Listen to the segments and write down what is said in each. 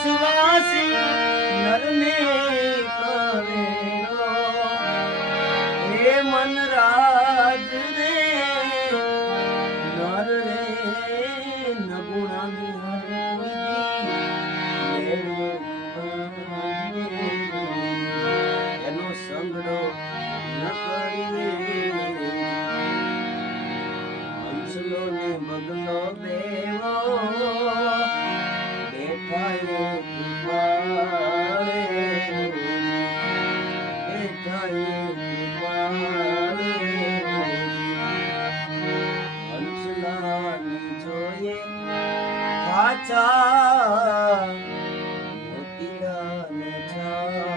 વિશ્વાસ નરને કરેલો હે મન રાજ રે નર રે નગુણાની એનો સંગડો ન કરીએ હંસલો ને બગલો દેવો બેઠાએ કુમારે બેઠાએ કુમારે હંસલાની જોઈએ પાછા મોતીડાને ચારો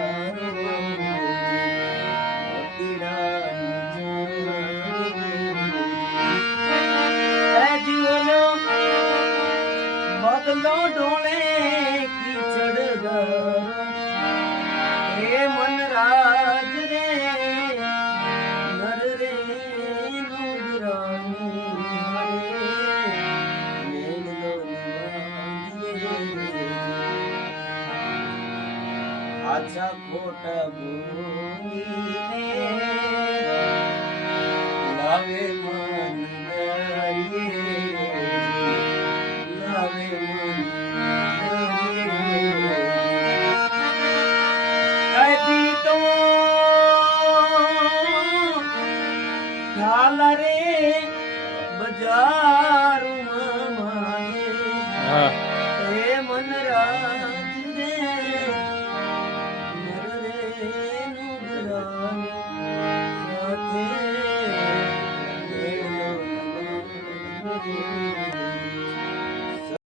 બગલો ડોળે કીચડ ગરો હે મન રાજ રે નર રે નુગરાની મેળલો નિવાંધીએ આછા ખોટા ભૂમીને લાવે મન દરિયે લાવે મન દરિયે તો ઢાલા રે બજારમાં માને